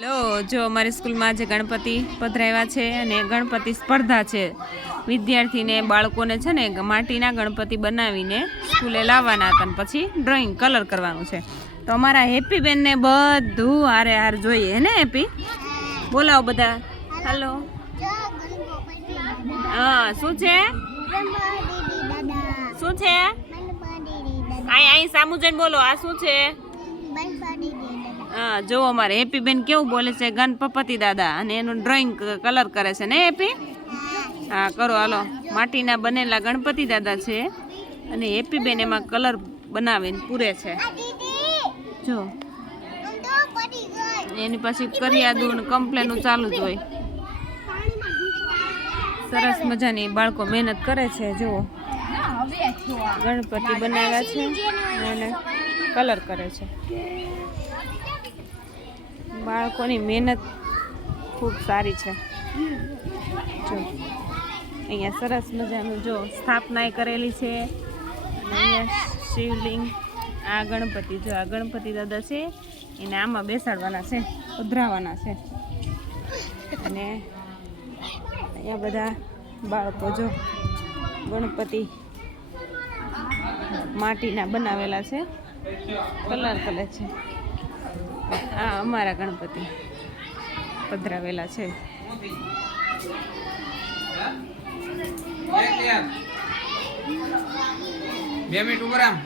Hello જો અમારી સ્કૂલમાં આજે ગણપતિ પધરાવ્યા છે અને ગણપતિ સ્પર્ધા છે. વિદ્યાર્થીને બાળકોને છે ને માટીના ગણપતિ બનાવીને સ્કૂલે લાવવાના હતા અને પછી ડ્રોઈંગ કલર કરવાનું છે. તો અમારા હેપી બેનને બધું હારે હાર જોઈએ હે ને હેપી? બોલાવો બધા. હાલો. હા શું છે? શું છે? અહીં અહીં સામુ જઈને બોલો આ શું છે? હા જો અમારે હેપી બેન કેવું બોલે છે? ગણપતિ દાદા. અને એનું ડ્રોઈંગ કલર કરે છે ને હેપી હા, કરો, હાલો. માટીના બનેલા ગણપતિ દાદા છે. અને હેપી બેન એમાં કલર બનાવીને પૂરે છે. જો. એની પછી કરિયાદું ને કમ્પ્લેનું ચાલુ જ હોય. સરસ મજાની બાળકો મહેનત કરે છે, જુઓ. ગણપતિ બનાવ્યા છે. કલર કરે છે. બાળકોની મહેનત ખૂબ સારી છે. જો, અહીંયા સરસ મજાનું જો સ્થાપના કરેલી છે. અહીંયા શિવલિંગ, આ ગણપતિ, જો આ ગણપતિ દાદા છે, એને આમાં બેસાડવાના છે, ઉધરાવાના છે. અને અહીંયા બધા બાળકો જો ગણપતિ માટીના બનાવેલા છે. કલર કરે છે. આ અમારા ગણપતિ. પધરાવેલા છે. બે મિનિટ ઊભા રામ.